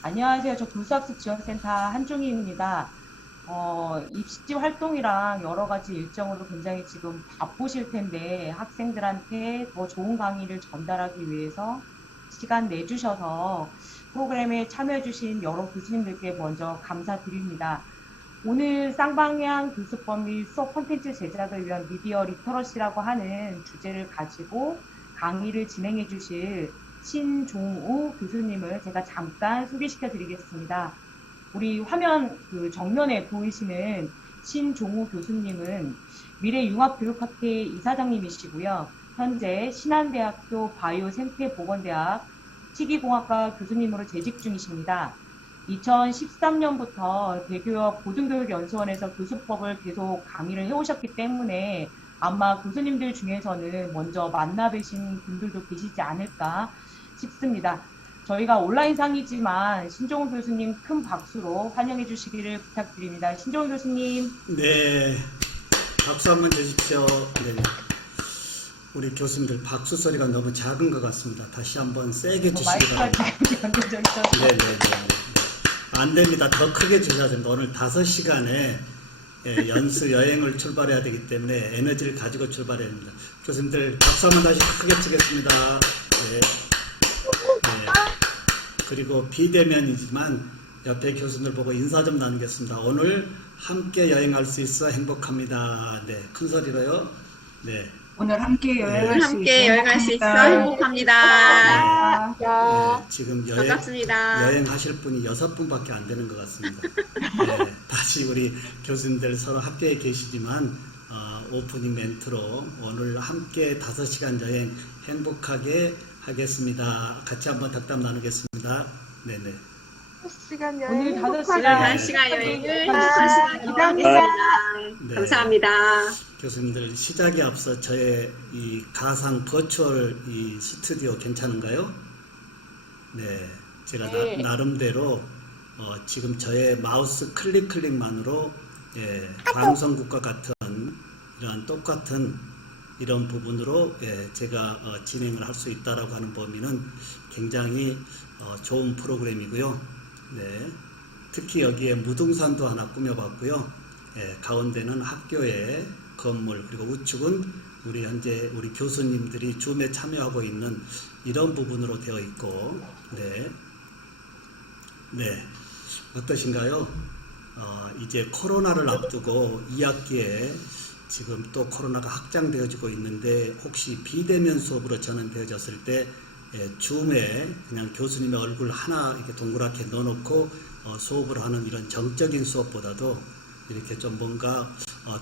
안녕하세요. 저 불수학습 지원센터 한종희입니다. 입시 활동이랑 여러 가지 일정으로 굉장히 지금 바쁘실 텐데 학생들한테 더 좋은 강의를 전달하기 위해서 시간 내주셔서 프로그램에 참여해주신 여러 교수님들께 먼저 감사드립니다. 오늘 쌍방향 교수법 및 수업 콘텐츠 제작을 위한 미디어 리터러시라고 하는 주제를 가지고 강의를 진행해 주실 신종우 교수님을 제가 잠깐 소개시켜 드리겠습니다. 우리 화면 그 정면에 보이시는 신종우 교수님은 미래융합교육학회 이사장님이시고요. 현재 신한대학교 바이오생태보건대학 치기공학과 교수님으로 재직 중이십니다. 2013년부터 대교역 고등교육연수원에서 교수법을 계속 강의를 해오셨기 때문에 아마 교수님들 중에서는 먼저 만나 뵈신 분들도 계시지 않을까 싶습니다. 저희가 온라인상이지만 신종훈 교수님 큰 박수로 환영해 주시기를 부탁드립니다. 신종훈 교수님. 네, 박수 한번 주십시오. 네. 우리 교수님들 박수 소리가 너무 작은 것 같습니다. 다시 한번 세게 주시기 바랍니다. 네. 안 됩니다. 더 크게 주셔야 됩니다. 오늘 5시간에 연수 여행을 출발해야 되기 때문에 에너지를 가지고 출발해야 됩니다. 교수님들 박수 한번 다시 크게 치겠습니다. 네. 그리고 비대면이지만 옆에 교수님들 보고 인사 좀 나누겠습니다. 오늘 함께 여행할 수 있어 행복합니다. 네, 큰 소리로요. 네. 오늘 함께 여행할 수 있어 행복합니다. 네, 지금 반갑습니다. 여행하실 분이 6분밖에 안 되는 것 같습니다. 네, 다시 우리 교수님들 서로 합계해 계시지만 오프닝 멘트로 오늘 함께 5시간 여행 행복하게 하겠습니다. 같이 한번 덕담 나누겠습니다. 네네. 오늘 5시간 여행을 행복하시길 네. 감사합니다. 교수님들 시작에 앞서 저의 이 가상 버추얼 이 스튜디오 괜찮은가요? 네, 제가 나름대로 지금 저의 마우스 클릭만으로 방송국과 같은 이러한 똑같은 이런 부분으로 제가 진행을 할 수 있다라고 하는 범위는 굉장히 좋은 프로그램이고요. 네, 특히 여기에 무등산도 하나 꾸며봤고요. 가운데는 학교의 건물, 그리고 우측은 현재 우리 교수님들이 줌에 참여하고 있는 이런 부분으로 되어 있고, 네, 어떠신가요? 이제 코로나를 앞두고 2학기에 지금 또 코로나가 확장되어지고 있는데 혹시 비대면 수업으로 전환되어졌을 때 줌에 그냥 교수님의 얼굴 하나 이렇게 동그랗게 넣어놓고 수업을 하는 이런 정적인 수업보다도 이렇게 좀 뭔가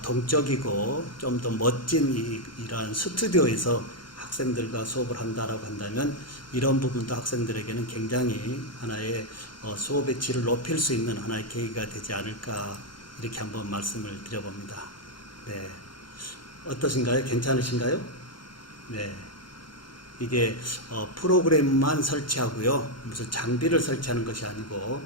동적이고 좀 더 멋진 이러한 스튜디오에서 학생들과 수업을 한다라고 한다면 이런 부분도 학생들에게는 굉장히 하나의 수업의 질을 높일 수 있는 하나의 계기가 되지 않을까 이렇게 한번 말씀을 드려봅니다. 네, 어떠신가요? 괜찮으신가요? 네, 이게 프로그램만 설치하고요, 무슨 장비를 설치하는 것이 아니고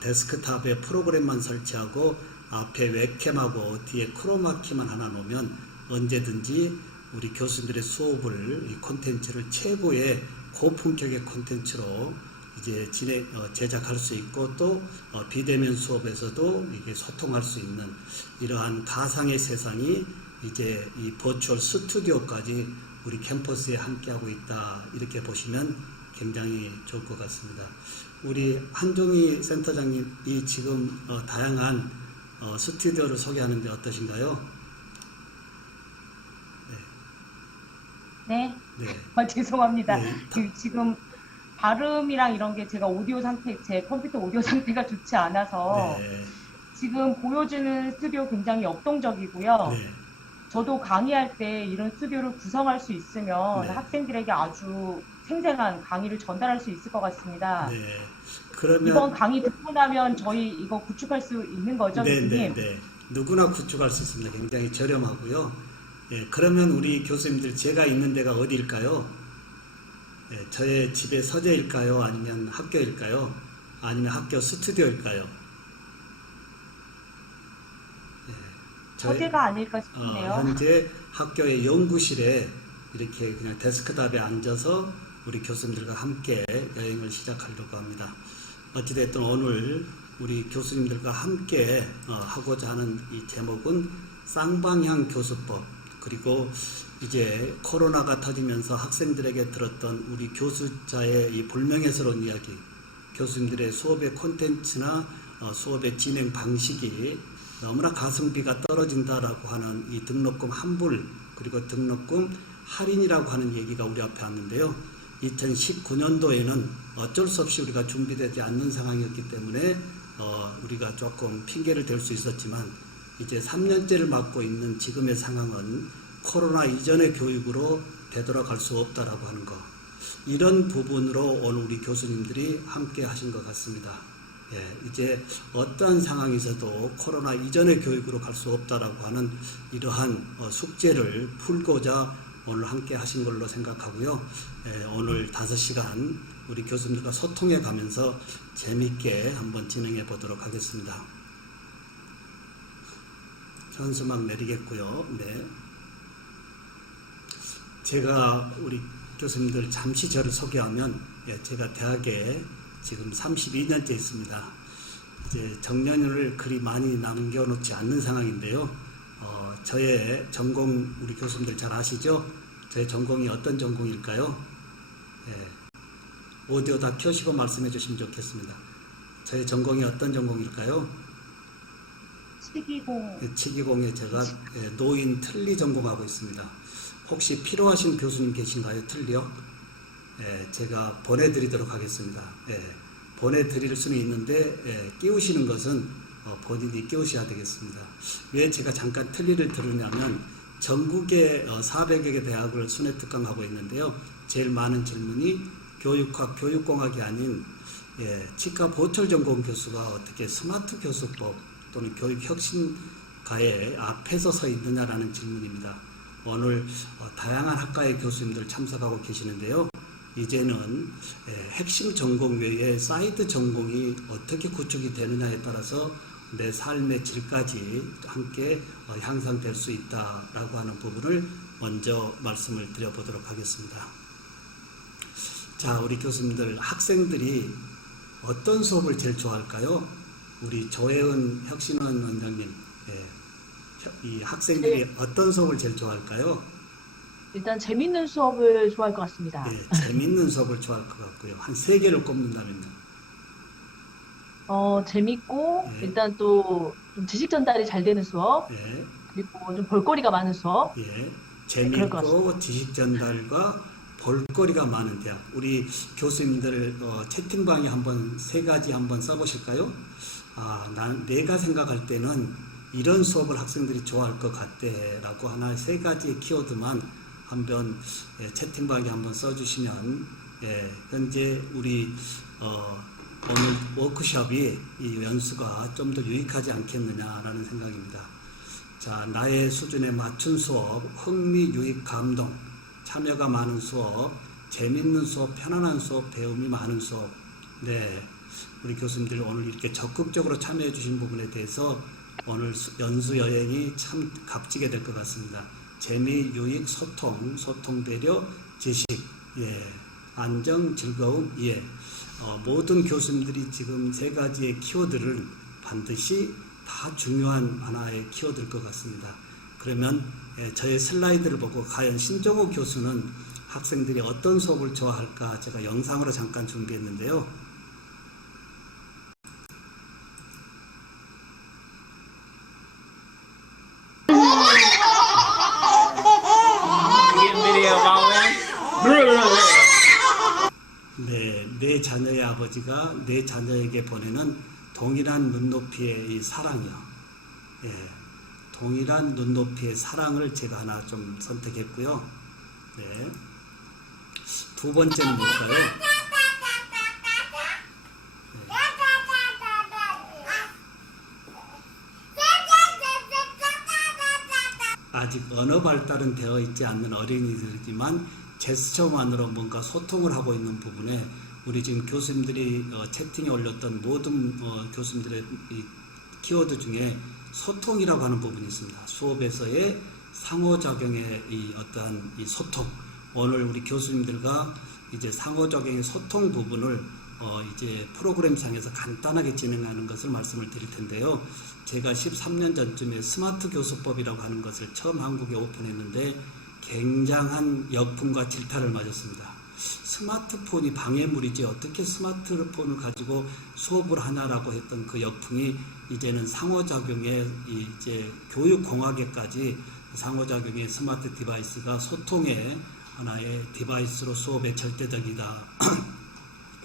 데스크탑에 프로그램만 설치하고 앞에 웹캠하고 뒤에 크로마키만 하나 놓으면 언제든지 우리 교수님들의 수업을 이 콘텐츠를 최고의 고품격의 콘텐츠로 이제 제작할 수 있고 또 비대면 수업에서도 이게 소통할 수 있는 이러한 가상의 세상이 이제 이 버추얼 스튜디오까지 우리 캠퍼스에 함께하고 있다, 이렇게 보시면 굉장히 좋을 것 같습니다. 우리 한종희 센터장님이 지금 다양한 스튜디오를 소개하는데 어떠신가요? 네. 네. 죄송합니다. 네. 지금 발음이랑 이런 게 제가 제 컴퓨터 오디오 상태가 좋지 않아서 네. 지금 보여주는 스튜디오 굉장히 역동적이고요. 네. 저도 강의할 때 이런 스튜디오를 구성할 수 있으면 네. 학생들에게 아주 생생한 강의를 전달할 수 있을 것 같습니다. 네. 그러면 이번 강의 듣고 나면 저희 이거 구축할 수 있는 거죠, 교수님? 네. 누구나 구축할 수 있습니다. 굉장히 저렴하고요. 그러면 우리 교수님들 제가 있는 데가 어디일까요? 저의 집의 서재일까요? 아니면 학교일까요? 아니면 학교 스튜디오일까요? 서재가 아닐까 싶은데요. 현재 학교의 연구실에 이렇게 그냥 데스크탑에 앉아서 우리 교수님들과 함께 여행을 시작하려고 합니다. 어찌됐든 오늘 우리 교수님들과 함께 하고자 하는 이 제목은 쌍방향 교수법, 그리고 이제 코로나가 터지면서 학생들에게 들었던 우리 교수자의 이 불명예스러운 이야기, 교수님들의 수업의 콘텐츠나 수업의 진행 방식이 너무나 가성비가 떨어진다라고 하는 이 등록금 환불, 그리고 등록금 할인이라고 하는 얘기가 우리 앞에 왔는데요. 2019년도에는 어쩔 수 없이 우리가 준비되지 않는 상황이었기 때문에 우리가 조금 핑계를 댈 수 있었지만, 이제 3년째를 맞고 있는 지금의 상황은 코로나 이전의 교육으로 되돌아갈 수 없다라고 하는 것, 이런 부분으로 오늘 우리 교수님들이 함께 하신 것 같습니다. 이제 어떠한 상황에서도 코로나 이전의 교육으로 갈 수 없다라고 하는 이러한 숙제를 풀고자 오늘 함께 하신 걸로 생각하고요. 오늘 5시간 우리 교수님들과 소통해 가면서 재미있게 한번 진행해 보도록 하겠습니다. 현수막 내리겠고요. 네. 제가 우리 교수님들 잠시 저를 소개하면, 제가 대학에 지금 32년째 있습니다. 이제 정년을 그리 많이 남겨놓지 않는 상황인데요. 저의 전공 우리 교수님들 잘 아시죠? 저의 전공이 어떤 전공일까요? 오디오 다 켜시고 말씀해 주시면 좋겠습니다. 저의 전공이 어떤 전공일까요? 치기공에 제가 노인 틀니 전공하고 있습니다. 혹시 필요하신 교수님 계신가요? 틀니요? 제가 보내드리도록 하겠습니다. 보내드릴 수는 있는데 끼우시는 것은 본인이 끼우셔야 되겠습니다. 왜 제가 잠깐 틀니를 들으냐면, 전국에 400여 개 대학을 순회 특강하고 있는데요. 제일 많은 질문이 교육학, 교육공학이 아닌 치과 보철 전공 교수가 어떻게 스마트 교수법 또는 교육혁신가의 앞에서 서 있느냐라는 질문입니다. 오늘 다양한 학과의 교수님들 참석하고 계시는데요. 이제는 핵심 전공 외에 사이드 전공이 어떻게 구축이 되느냐에 따라서 내 삶의 질까지 함께 향상될 수 있다라고 하는 부분을 먼저 말씀을 드려보도록 하겠습니다. 자, 우리 교수님들, 학생들이 어떤 수업을 제일 좋아할까요? 우리 조혜은 혁신원 원장님, 이 학생들이 어떤 수업을 제일 좋아할까요? 일단 재밌는 수업을 좋아할 것 같습니다. 재밌는 수업을 좋아할 것 같고요. 한 3개를 꼽는다면요? 재밌고, 일단 또 좀 지식 전달이 잘 되는 수업, 그리고 좀 볼거리가 많은 수업. 재밌고 지식 전달과 볼거리가 많은 대학. 우리 교수님들 채팅방에 한번 3가지 한번 써보실까요? 내가 생각할 때는 이런 수업을 학생들이 좋아할 것 같대라고 하나 3가지의 키워드만 한번 채팅방에 한번 써주시면, 현재 우리 오늘 워크숍이 이 연수가 좀 더 유익하지 않겠느냐라는 생각입니다. 자, 나의 수준에 맞춘 수업, 흥미, 유익, 감동, 참여가 많은 수업, 재밌는 수업, 편안한 수업, 배움이 많은 수업. 우리 교수님들 오늘 이렇게 적극적으로 참여해 주신 부분에 대해서 오늘 연수 여행이 참 값지게 될 것 같습니다. 재미, 유익, 소통, 소통, 배려, 지식, 안정, 즐거움, 이해. 모든 교수님들이 지금 3가지의 키워드를 반드시 다 중요한 하나의 키워드일 것 같습니다. 그러면 저의 슬라이드를 보고 과연 신종호 교수는 학생들이 어떤 수업을 좋아할까 제가 영상으로 잠깐 준비했는데요. 내 자녀의 아버지가 내 자녀에게 보내는 동일한 눈높이의 이 사랑이요. 동일한 눈높이의 사랑을 제가 하나 좀 선택했고요. 2번째는 뭘까요? 아직 언어 발달은 되어 있지 않는 어린이들이지만 제스처만으로 뭔가 소통을 하고 있는 부분에 우리 지금 교수님들이 채팅에 올렸던 모든 교수님들의 이 키워드 중에 소통이라고 하는 부분이 있습니다. 수업에서의 상호작용의 이 어떠한 이 소통, 오늘 우리 교수님들과 이제 상호작용의 소통 부분을 이제 프로그램상에서 간단하게 진행하는 것을 말씀을 드릴 텐데요. 제가 13년 전쯤에 스마트 교수법이라고 하는 것을 처음 한국에 오픈했는데 굉장한 역풍과 질타를 맞았습니다. 스마트폰이 방해물이지 어떻게 스마트폰을 가지고 수업을 하냐라고 했던 그 역풍이 이제는 상호작용에 이제 교육공학에까지 상호작용의 스마트 디바이스가 소통의 하나의 디바이스로 수업에 절대적이다.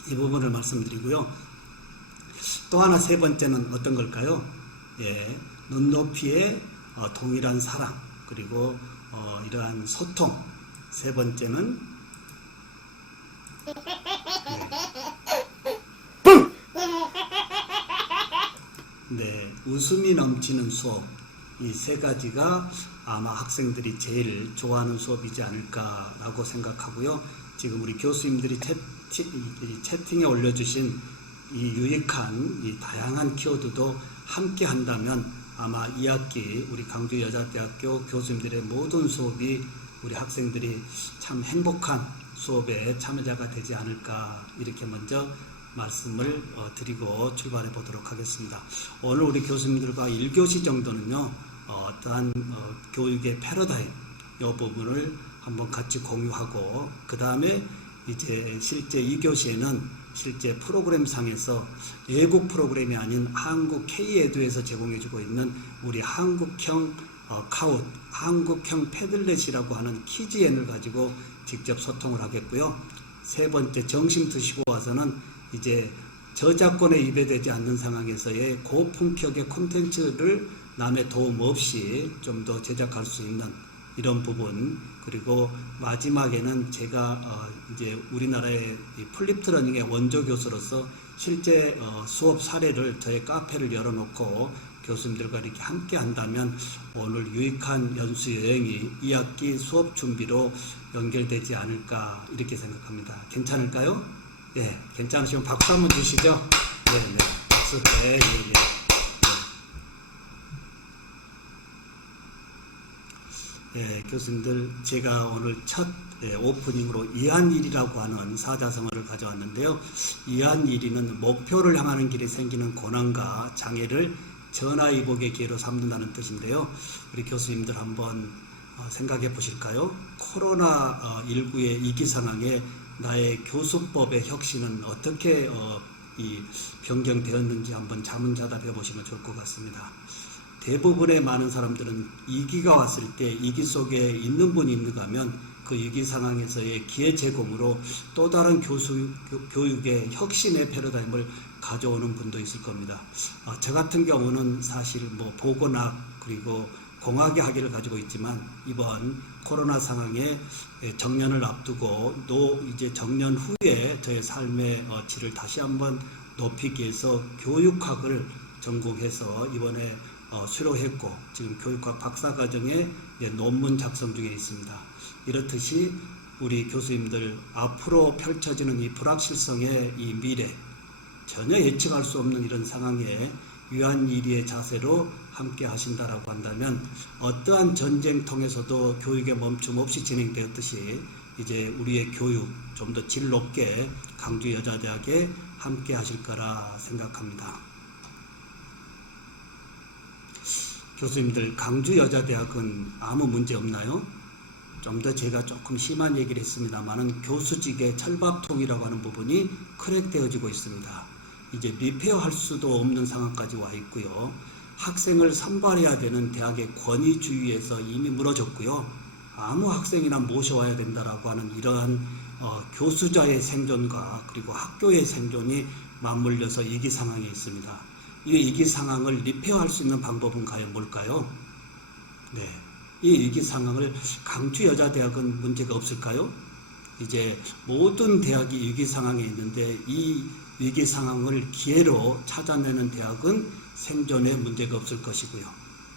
이 부분을 말씀드리고요. 또 하나 세 번째는 어떤 걸까요? 예, 눈높이의 동일한 사랑 그리고 이러한 소통. 세 번째는 웃음이 넘치는 수업. 이 세 가지가 아마 학생들이 제일 좋아하는 수업이지 않을까라고 생각하고요. 지금 우리 교수님들이 채팅에 올려주신 이 유익한 이 다양한 키워드도 함께 한다면 아마 2학기 우리 강주여자대학교 교수님들의 모든 수업이 우리 학생들이 참 행복한 수업에 참여자가 되지 않을까 이렇게 먼저 말씀을 드리고 출발해 보도록 하겠습니다. 오늘 우리 교수님들과 1교시 정도는요. 어떠한 교육의 패러다임 이 부분을 한번 같이 공유하고 그 다음에 이제 실제 2교시에는 실제 프로그램상에서 외국 프로그램이 아닌 한국 K-에듀에서 제공해주고 있는 우리 한국형 카웃, 한국형 패들렛이라고 하는 키즈엔을 가지고 직접 소통을 하겠고요. 세 번째 정심 드시고 와서는 이제 저작권에 위배되지 않는 상황에서의 고품격의 콘텐츠를 남의 도움 없이 좀 더 제작할 수 있는 이런 부분 그리고 마지막에는 제가 이제 우리나라의 플립트 러닝의 원조 교수로서 실제 수업 사례를 저의 카페를 열어놓고 교수님들과 이렇게 함께 한다면 오늘 유익한 연수 여행이 2학기 수업 준비로 연결되지 않을까 이렇게 생각합니다. 괜찮을까요? 네, 괜찮으시면 박수 한번 주시죠. 네, 네, 박수. 네, 네, 네. 예, 교수님들 제가 오늘 첫 오프닝으로 이한일이라고 하는 사자성어를 가져왔는데요. 이한일이는 목표를 향하는 길에 생기는 고난과 장애를 전화위복의 기회로 삼는다는 뜻인데요. 우리 교수님들 한번 생각해 보실까요? 코로나19의 위기 상황에 나의 교수법의 혁신은 어떻게 변경되었는지 한번 자문자답해 보시면 좋을 것 같습니다. 대부분의 많은 사람들은 위기가 왔을 때 위기 속에 있는 분이 있는가 하면 그 위기 상황에서의 기회 제공으로 또 다른 교육의 혁신의 패러다임을 가져오는 분도 있을 겁니다. 저 같은 경우는 사실 보건학 그리고 공학의 학위를 가지고 있지만 이번 코로나 상황에 정년을 앞두고 이제 정년 후에 저의 삶의 질을 다시 한번 높이기 위해서 교육학을 전공해서 이번에 수료했고 지금 교육학 박사과정에 논문 작성 중에 있습니다. 이렇듯이 우리 교수님들 앞으로 펼쳐지는 이 불확실성의 이 미래 전혀 예측할 수 없는 이런 상황에 유한일의의 자세로 함께 하신다라고 한다면 어떠한 전쟁통에서도 교육의 멈춤 없이 진행되었듯이 이제 우리의 교육 좀 더 질 높게 강주여자대학에 함께 하실 거라 생각합니다. 교수님들 강주여자대학은 아무 문제 없나요? 좀 더 제가 조금 심한 얘기를 했습니다만은 교수직의 철밥통이라고 하는 부분이 크랙되어지고 있습니다. 이제 리페어할 수도 없는 상황까지 와 있고요. 학생을 선발해야 되는 대학의 권위주의에서 이미 무너졌고요. 아무 학생이나 모셔와야 된다라고 하는 이러한 교수자의 생존과 그리고 학교의 생존이 맞물려서 위기 상황에 있습니다. 이 위기 상황을 리페어할 수 있는 방법은 과연 뭘까요? 네, 이 위기 상황을 강주여자대학은 문제가 없을까요? 이제 모든 대학이 위기 상황에 있는데 이 위기 상황을 기회로 찾아내는 대학은 생존에 문제가 없을 것이고요.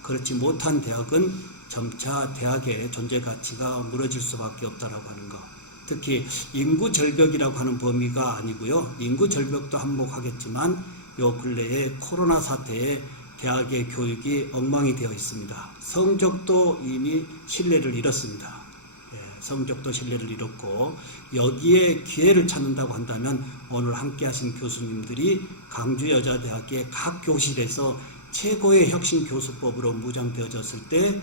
그렇지 못한 대학은 점차 대학의 존재 가치가 무너질 수밖에 없다라고 하는 것. 특히 인구 절벽이라고 하는 범위가 아니고요. 인구 절벽도 한몫하겠지만 요 근래에 코로나 사태에 대학의 교육이 엉망이 되어 있습니다. 성적도 이미 신뢰를 잃었습니다. 성적도 신뢰를 잃었고 여기에 기회를 찾는다고 한다면 오늘 함께 하신 교수님들이 강주여자대학의 각 교실에서 최고의 혁신 교수법으로 무장되어졌을 때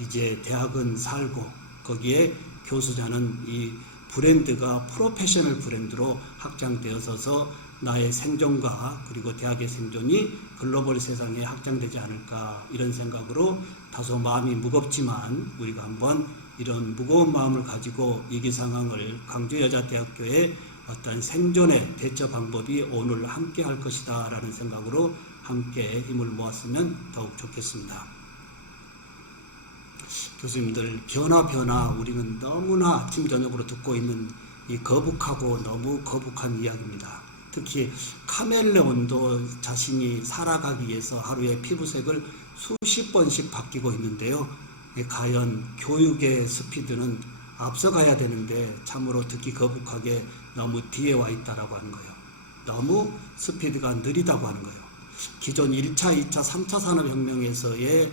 이제 대학은 살고 거기에 교수자는 이 브랜드가 프로페셔널 브랜드로 확장되어서 나의 생존과 그리고 대학의 생존이 글로벌 세상에 확장되지 않을까 이런 생각으로 다소 마음이 무겁지만 우리가 한번 이런 무거운 마음을 가지고 위기 상황을 강주여자대학교의 어떤 생존의 대처 방법이 오늘 함께 할 것이다 라는 생각으로 함께 힘을 모았으면 더욱 좋겠습니다. 교수님들 변화 우리는 너무나 아침 저녁으로 듣고 있는 이 거북하고 너무 거북한 이야기입니다. 특히 카멜레온도 자신이 살아가기 위해서 하루에 피부색을 수십 번씩 바뀌고 있는데요. 과연 교육의 스피드는 앞서가야 되는데 참으로 듣기 거북하게 너무 뒤에 와 있다라고 하는 거예요. 너무 스피드가 느리다고 하는 거예요. 기존 1차, 2차, 3차 산업혁명에서의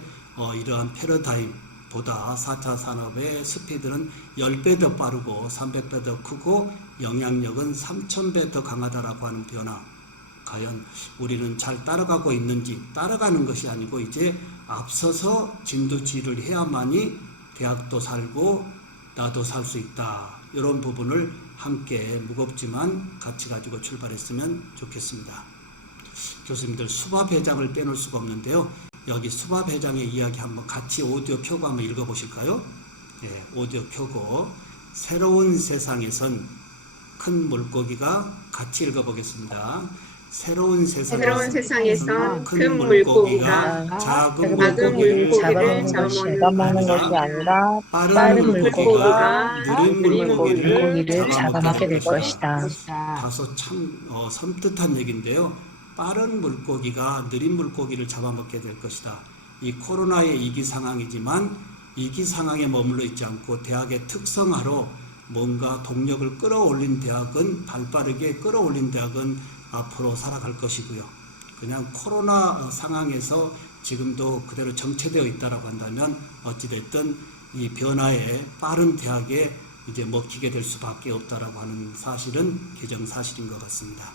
이러한 패러다임보다 4차 산업의 스피드는 10배 더 빠르고 300배 더 크고 영향력은 3000배 더 강하다라고 하는 변화. 과연 우리는 잘 따라가고 있는지, 따라가는 것이 아니고 이제 앞서서 진두지휘를 해야만이 대학도 살고 나도 살 수 있다. 이런 부분을 함께 무겁지만 같이 가지고 출발했으면 좋겠습니다. 교수님들 수밥회장을 빼놓을 수가 없는데요. 여기 수밥회장의 이야기 한번 같이 오디오 켜고 한번 읽어보실까요? 네, 오디오 켜고 새로운 세상에선 큰 물고기가 같이 읽어보겠습니다. 새로운 세상에선 큰 물고기가 작은 물고기를 잡아먹는 것이 아니라 빠른 물고기가 느린 물고기를 잡아먹게 될 것이다. 다소 참 섬뜩한 얘기인데요. 빠른 물고기가 느린 물고기를 잡아먹게 될 것이다. 이 코로나의 위기 상황이지만 위기 상황에 머물러 있지 않고 대학의 특성화로 뭔가 동력을 끌어올린 대학은 발빠르게 끌어올린 대학은 앞으로 살아갈 것이고요. 그냥 코로나 상황에서 지금도 그대로 정체되어 있다라고 한다면 어찌됐든 이 변화에 빠른 대학에 이제 먹히게 될 수밖에 없다라고 하는 사실은 기정사실인 것 같습니다.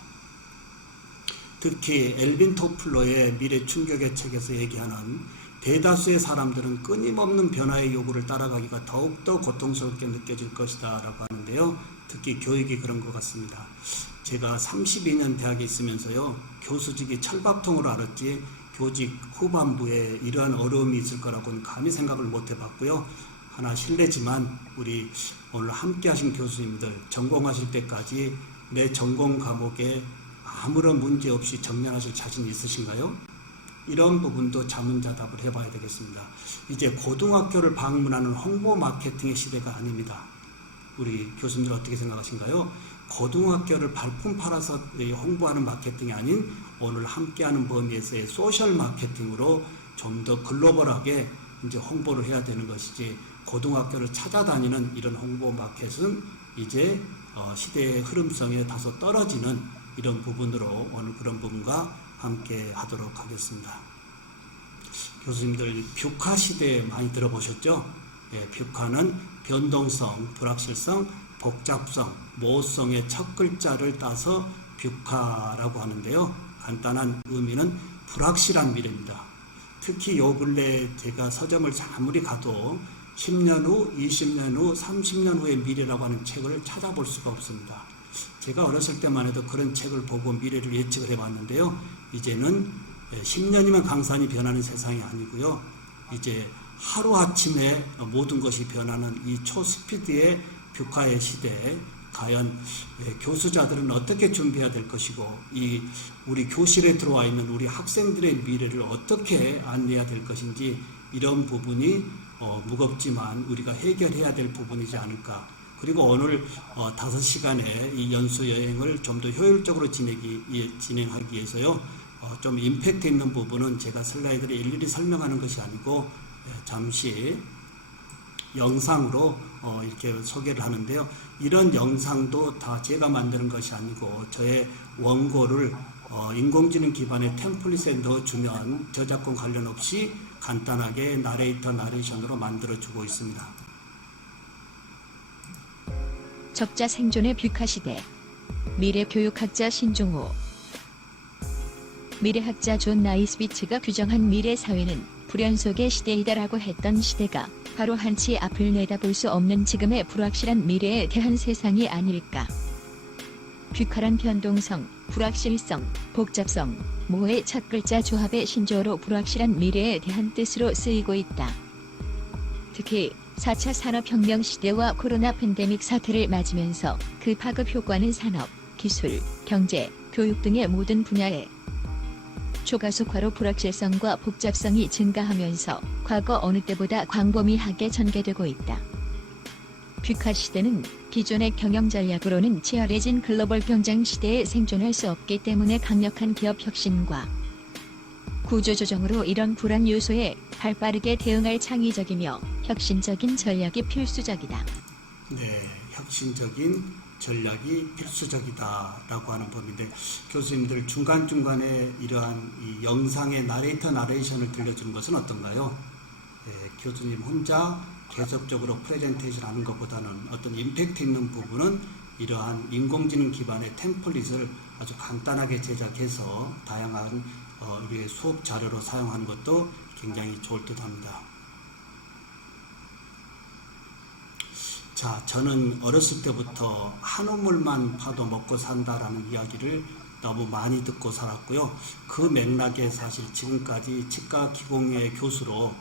특히 엘빈 토플러의 미래 충격의 책에서 얘기하는 대다수의 사람들은 끊임없는 변화의 요구를 따라가기가 더욱더 고통스럽게 느껴질 것이다 라고 하는데요. 특히 교육이 그런 것 같습니다. 제가 32년 대학에 있으면서요. 교수직이 철밥통으로 알았지 교직 후반부에 이러한 어려움이 있을 거라고는 감히 생각을 못 해봤고요. 하나 실례지만 우리 오늘 함께 하신 교수님들 전공하실 때까지 내 전공 과목에 아무런 문제 없이 정리하실 자신 있으신가요? 이런 부분도 자문자답을 해봐야 되겠습니다. 이제 고등학교를 방문하는 홍보 마케팅의 시대가 아닙니다. 우리 교수님들 어떻게 생각하신가요? 고등학교를 발품 팔아서 홍보하는 마케팅이 아닌 오늘 함께하는 범위에서의 소셜 마케팅으로 좀 더 글로벌하게 이제 홍보를 해야 되는 것이지 고등학교를 찾아다니는 이런 홍보 마켓은 이제 시대의 흐름성에 다소 떨어지는 이런 부분으로 오늘 그런 부분과 함께 하도록 하겠습니다. 교수님들 뷰카 시대 많이 들어보셨죠? 네, 뷰카는 변동성, 불확실성, 복잡성, 모호성의 첫 글자를 따서 뷰카라고 하는데요. 간단한 의미는 불확실한 미래입니다. 특히 요 근래 제가 서점을 아무리 가도 10년 후, 20년 후, 30년 후의 미래라고 하는 책을 찾아볼 수가 없습니다. 제가 어렸을 때만 해도 그런 책을 보고 미래를 예측을 해봤는데요. 이제는 10년이면 강산이 변하는 세상이 아니고요. 이제 하루아침에 모든 것이 변하는 이 초스피드의 뷰카의 시대에 과연 교수자들은 어떻게 준비해야 될 것이고 이 우리 교실에 들어와 있는 우리 학생들의 미래를 어떻게 안내해야 될 것인지 이런 부분이 무겁지만 우리가 해결해야 될 부분이지 않을까. 그리고 오늘 5시간의 이 연수 여행을 좀 더 효율적으로 진행하기 위해서요. 좀 임팩트 있는 부분은 제가 슬라이드를 일일이 설명하는 것이 아니고 잠시 영상으로 이렇게 소개를 하는데요. 이런 영상도 다 제가 만드는 것이 아니고 저의 원고를 인공지능 기반의 템플릿에 넣어주면 저작권 관련 없이 간단하게 나레이션으로 만들어주고 있습니다. 적자 생존의 뷰카시대. 미래교육학자 신종호. 미래학자 존 나이스비츠가 규정한 미래사회는 불현 속의 시대이다라고 했던 시대가 바로 한치 앞을 내다볼 수 없는 지금의 불확실한 미래에 대한 세상이 아닐까. 뷰카란 변동성, 불확실성, 복잡성, 모의 첫 글자 조합의 신조어로 불확실한 미래에 대한 뜻으로 쓰이고 있다. 특히 4차 산업혁명 시대와 코로나 팬데믹 사태를 맞으면서 그 파급 효과는 산업, 기술, 경제, 교육 등의 모든 분야에 초가속화로 불확실성과 복잡성이 증가하면서 과거 어느 때보다 광범위하게 전개되고 있다. 뷰카 시대는 기존의 경영 전략으로는 치열해진 글로벌 경쟁 시대에 생존할 수 없기 때문에 강력한 기업 혁신과 구조조정으로 이런 불안 요소에 발빠르게 대응할 창의적이며 혁신적인 전략이 필수적이다. 네, 혁신적인 전략이 필수적이다라고 하는 법인데, 교수님들 중간중간에 이러한 이 영상의 나레이션을 들려주는 것은 어떤가요? 교수님 혼자 계속적으로 프레젠테이션 하는 것보다는 어떤 임팩트 있는 부분은 이러한 인공지능 기반의 템플릿을 아주 간단하게 제작해서 다양한 우리의 수업 자료로 사용하는 것도 굉장히 좋을 듯 합니다. 자, 저는 어렸을 때부터 한우물만 파도 먹고 산다라는 이야기를 너무 많이 듣고 살았고요. 그 맥락에 사실 지금까지 치과 기공의 교수로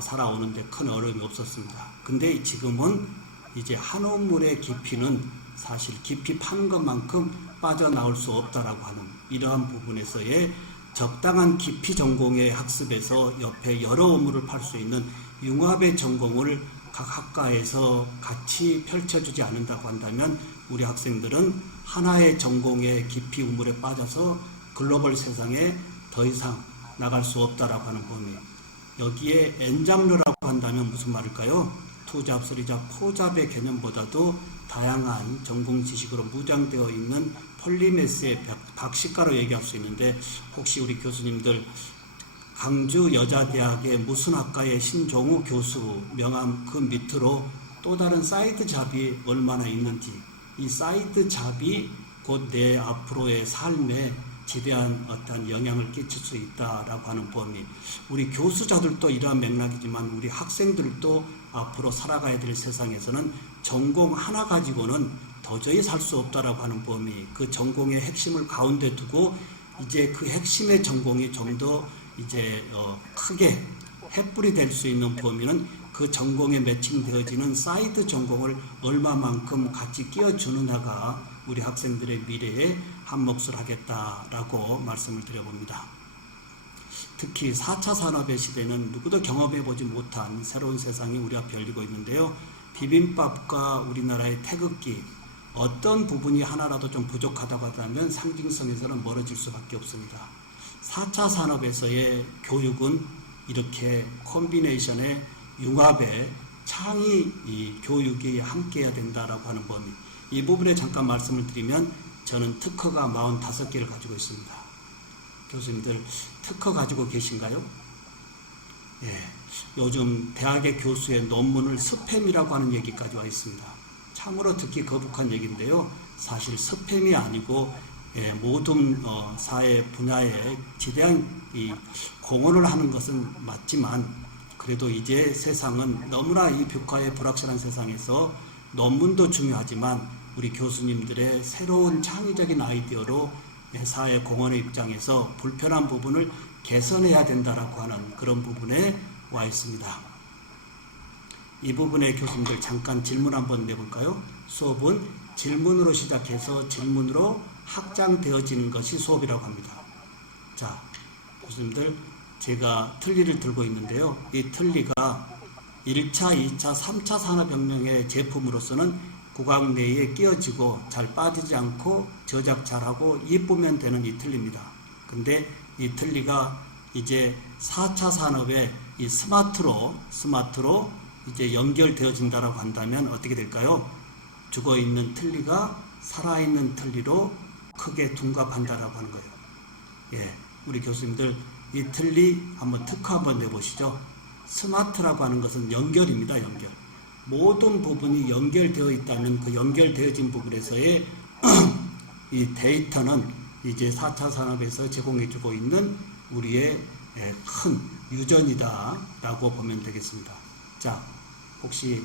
살아오는데 큰 어려움이 없었습니다. 근데 지금은 이제 한우물의 깊이는 사실 깊이 파는 것만큼 빠져나올 수 없다라고 하는 이러한 부분에서의 적당한 깊이 전공의 학습에서 옆에 여러 업무를 팔 수 있는 융합의 전공을 각 학과에서 같이 펼쳐주지 않는다고 한다면 우리 학생들은 하나의 전공의 깊이 우물에 빠져서 글로벌 세상에 더 이상 나갈 수 없다라고 하는 범위. 여기에 N잡류라고 한다면 무슨 말일까요? 투잡, 쓰리잡, 포잡의 개념보다도 다양한 전공 지식으로 무장되어 있는 폴리메스의 박식가로 얘기할 수 있는데, 혹시 우리 교수님들 강주 여자대학의 무슨 학과의 신종우 교수 명함 그 밑으로 또 다른 사이드 잡이 얼마나 있는지, 이 사이드 잡이 곧 내 앞으로의 삶에 지대한 어떤 영향을 끼칠 수 있다라고 하는 범위. 우리 교수자들도 이러한 맥락이지만 우리 학생들도 앞으로 살아가야 될 세상에서는 전공 하나 가지고는 도저히 살 수 없다라고 하는 범위. 그 전공의 핵심을 가운데 두고 이제 그 핵심의 전공이 좀 더 이제 크게 햇불이 될 수 있는 범위는 그 전공에 매칭되어지는 사이드 전공을 얼마만큼 같이 끼워주느냐가 우리 학생들의 미래에 한 몫을 하겠다라고 말씀을 드려봅니다. 특히 4차 산업의 시대는 누구도 경험해보지 못한 새로운 세상이 우리 앞에 열리고 있는데요. 비빔밥과 우리나라의 태극기, 어떤 부분이 하나라도 좀 부족하다고 하다면 상징성에서는 멀어질 수밖에 없습니다. 4차 산업에서의 교육은 이렇게 콤비네이션의 융합의 창의 이 교육이 함께해야 된다라고 하는 범위. 이 부분에 잠깐 말씀을 드리면 저는 특허가 45개를 가지고 있습니다. 교수님들 특허 가지고 계신가요? 예, 요즘 대학의 교수의 논문을 스팸이라고 하는 얘기까지 와 있습니다. 참으로 듣기 거북한 얘기인데요. 사실 스팸이 아니고 모든 사회 분야에 지대한 이 공헌을 하는 것은 맞지만, 그래도 이제 세상은 너무나 이 뷰카의 불확실한 세상에서 논문도 중요하지만 우리 교수님들의 새로운 창의적인 아이디어로 사회 공헌의 입장에서 불편한 부분을 개선해야 된다라고 하는 그런 부분에 와 있습니다. 이 부분에 교수님들 잠깐 질문 한번 내볼까요? 수업은 질문으로 시작해서 질문으로 확장되어지는 것이 수업이라고 합니다. 자, 교수님들 제가 틀니를 들고 있는데요. 이 틀니가 1차, 2차, 3차 산업혁명의 제품으로서는 구강 내에 끼워지고 잘 빠지지 않고 저작 잘하고 이쁘면 되는 이 틀니입니다. 근데 이 틀니가 이제 4차 산업의 이 스마트로 이제 연결되어진다라고 한다면 어떻게 될까요? 죽어있는 틀니가 살아있는 틀니로 크게 둔갑한다라고 하는 거예요. 예, 우리 교수님들 이 틀니 한번 특허 한번 내보시죠. 스마트라고 하는 것은 연결입니다. 연결. 모든 부분이 연결되어 있다는 그 연결되어진 부분에서의 이 데이터는 이제 4차 산업에서 제공해주고 있는 우리의 큰 유전이다라고 보면 되겠습니다. 자, 혹시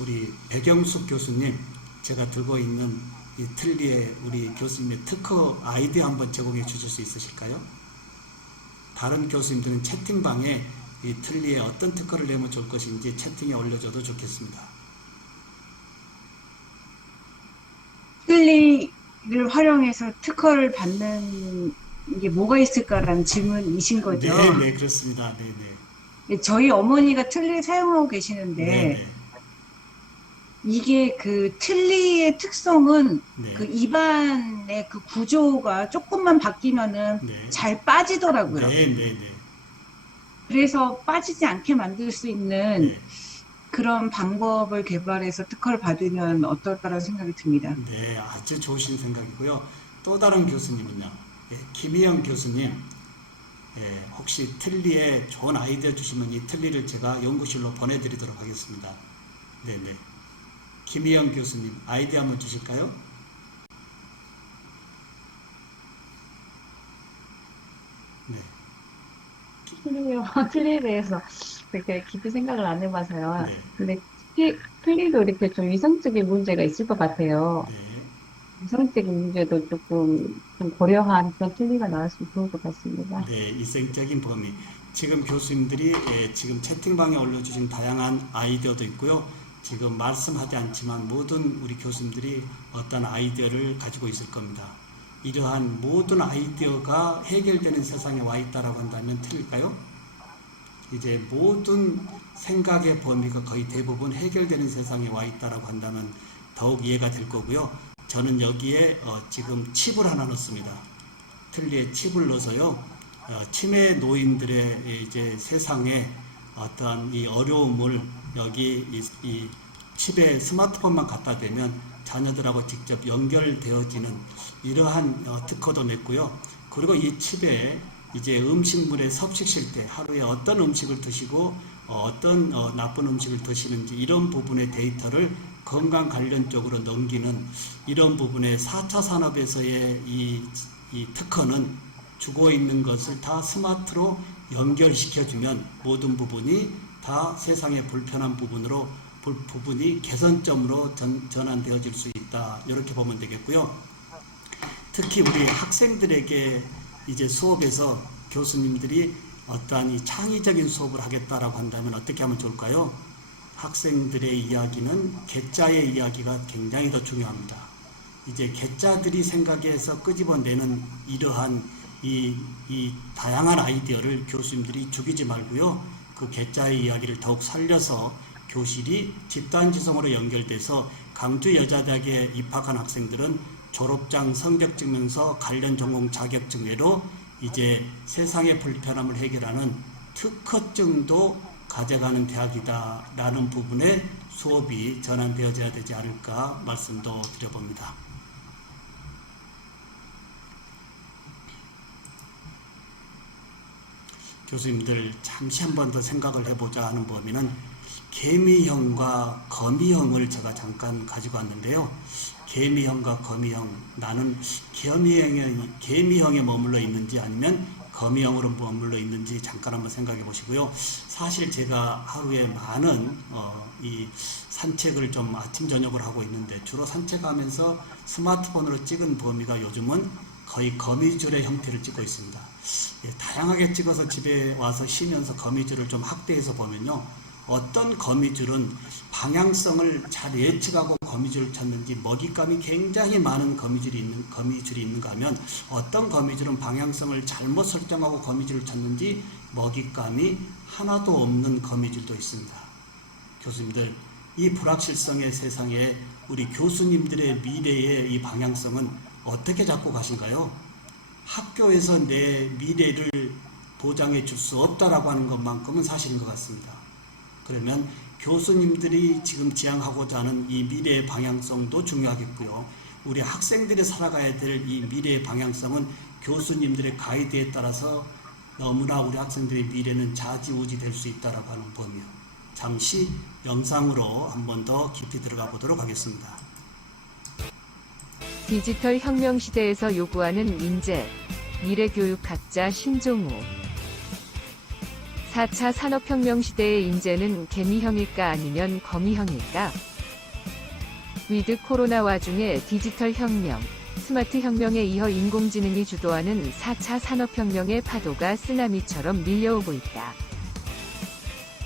우리 백영숙 교수님, 제가 들고 있는 이 틀니에 우리 교수님의 특허 아이디어 한번 제공해 주실 수 있으실까요? 다른 교수님들은 채팅방에 이 틀니에 어떤 특허를 내면 좋을 것인지 채팅에 올려줘도 좋겠습니다. 틀니를 활용해서 특허를 받는 게 뭐가 있을까라는 질문이신 거죠? 네, 그렇습니다. 네. 저희 어머니가 틀니 사용하고 계시는데 네. 이게 그 틀니의 특성은 네. 그 입안의 그 구조가 조금만 바뀌면은 네. 잘 빠지더라고요. 네. 그래서 빠지지 않게 만들 수 있는 네. 그런 방법을 개발해서 특허를 받으면 어떨까라는 생각이 듭니다. 네, 아주 좋으신 생각이고요. 또 다른 교수님은요. 김희영 교수님, 혹시 틀니에 좋은 아이디어 주시면 이 틀니를 제가 연구실로 보내드리도록 하겠습니다. 네네. 김희영 교수님, 아이디어 한번 주실까요? 네. 틀니에 대해서 그렇게 깊이 생각을 안 해봐서요. 네. 근데 틀니도 이렇게 좀 위생적인 문제가 있을 것 같아요. 네. 위생적인 문제도 조금 좀 고려한 그런 틀니가 나왔으면 좋을 것 같습니다. 네, 위생적인 범위. 지금 교수님들이 지금 채팅방에 올려주신 다양한 아이디어도 있고요. 지금 말씀하지 않지만 모든 우리 교수님들이 어떤 아이디어를 가지고 있을 겁니다. 이러한 모든 아이디어가 해결되는 세상에 와 있다라고 한다면 틀릴까요? 이제 모든 생각의 범위가 거의 대부분 해결되는 세상에 와 있다라고 한다면 더욱 이해가 될 거고요. 저는 여기에 지금 칩을 하나 넣습니다. 틀니에 칩을 넣어서요. 치매 노인들의 이제 세상에 어떠한 이 어려움을 여기 이 칩에 스마트폰만 갖다 대면 자녀들하고 직접 연결되어지는 이러한 특허도 냈고요. 그리고 이 칩에 이제 음식물에 섭식실 때 하루에 어떤 음식을 드시고 어떤 나쁜 음식을 드시는지 이런 부분의 데이터를 건강 관련 쪽으로 넘기는 이런 부분의 4차 산업에서의 이 특허는 주고 있는 것을 다 스마트로 연결시켜주면 모든 부분이 다 세상의 불편한 부분이 개선점으로 전환되어질 수 있다. 이렇게 보면 되겠고요. 특히 우리 학생들에게 이제 수업에서 교수님들이 어떠한 이 창의적인 수업을 하겠다라고 한다면 어떻게 하면 좋을까요? 학생들의 이야기는 개짜의 이야기가 굉장히 더 중요합니다. 이제 개짜들이 생각해서 끄집어내는 이러한 이 다양한 아이디어를 교수님들이 죽이지 말고요. 그 개짜의 이야기를 더욱 살려서 교실이 집단지성으로 연결돼서 강주여자대학에 입학한 학생들은 졸업장 성적증명서 관련 전공 자격증 외로 이제 세상의 불편함을 해결하는 특허증도 가져가는 대학이다라는 부분에 수업이 전환되어져야 되지 않을까 말씀도 드려봅니다. 교수님들 잠시 한 번 더 생각을 해보자 하는 범위는 개미형과 거미형을 제가 잠깐 가지고 왔는데요. 개미형과 거미형, 나는 개미형에 머물러 있는지 아니면 거미형으로 머물러 있는지 잠깐 한번 생각해 보시고요. 사실 제가 하루에 많은 이 산책을 좀 아침 저녁을 하고 있는데 주로 산책하면서 스마트폰으로 찍은 범위가 요즘은 거의 거미줄의 형태를 찍고 있습니다. 다양하게 찍어서 집에 와서 쉬면서 거미줄을 좀 확대해서 보면요. 어떤 거미줄은 방향성을 잘 예측하고 거미줄을 찾는지 먹잇감이 굉장히 많은 거미줄이 있는가 하면 어떤 거미줄은 방향성을 잘못 설정하고 거미줄을 찾는지 먹잇감이 하나도 없는 거미줄도 있습니다. 교수님들, 이 불확실성의 세상에 우리 교수님들의 미래의 이 방향성은 어떻게 잡고 가신가요? 학교에서 내 미래를 보장해 줄 수 없다라고 하는 것만큼은 사실인 것 같습니다. 그러면 교수님들이 지금 지향하고자 하는 이 미래의 방향성도 중요하겠고요. 우리 학생들이 살아가야 될 이 미래의 방향성은 교수님들의 가이드에 따라서 너무나 우리 학생들의 미래는 좌지우지 될 수 있다라고 하는 범위요. 잠시 영상으로 한 번 더 깊이 들어가 보도록 하겠습니다. 디지털 혁명 시대에서 요구하는 인재, 미래교육학자 신종우. 4차 산업혁명 시대의 인재는 개미형일까 아니면 거미형일까? 위드 코로나 와중에 디지털 혁명, 스마트 혁명에 이어 인공지능이 주도하는 4차 산업혁명의 파도가 쓰나미처럼 밀려오고 있다.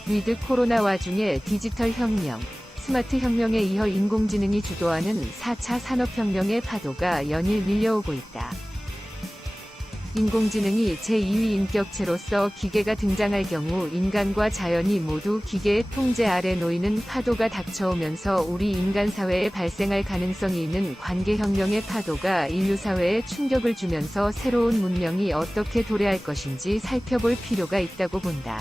위드 코로나 와중에 디지털 혁명, 스마트 혁명에 이어 인공지능이 주도하는 4차 산업혁명의 파도가 연일 밀려오고 있다. 인공지능이 제2위 인격체로서 기계가 등장할 경우 인간과 자연이 모두 기계의 통제 아래 놓이는 파도가 닥쳐오면서 우리 인간 사회에 발생할 가능성이 있는 관계혁명의 파도가 인류 사회에 충격을 주면서 새로운 문명이 어떻게 도래할 것인지 살펴볼 필요가 있다고 본다.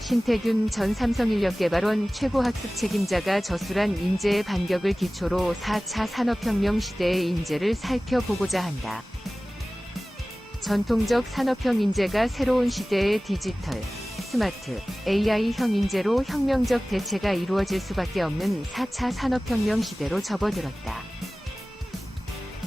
신태균 전 삼성인력개발원 최고학습 책임자가 저술한 인재의 반격을 기초로 4차 산업혁명 시대의 인재를 살펴보고자 한다. 전통적 산업형 인재가 새로운 시대의 디지털, 스마트, AI형 인재로 혁명적 대체가 이루어질 수밖에 없는 4차 산업혁명 시대로 접어들었다.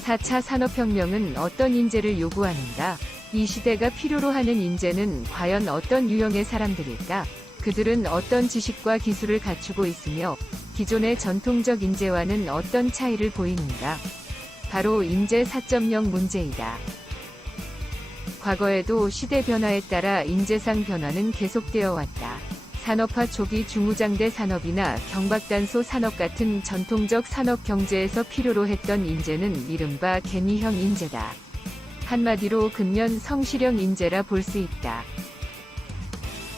4차 산업혁명은 어떤 인재를 요구하는가? 이 시대가 필요로 하는 인재는 과연 어떤 유형의 사람들일까? 그들은 어떤 지식과 기술을 갖추고 있으며 기존의 전통적 인재와는 어떤 차이를 보이는가? 바로 인재 4.0 문제이다. 과거에도 시대 변화에 따라 인재상 변화는 계속되어 왔다. 산업화 초기 중무장대 산업이나 경박단소 산업 같은 전통적 산업 경제에서 필요로 했던 인재는 이른바 개미형 인재다. 한마디로 근면 성실형 인재라 볼 수 있다.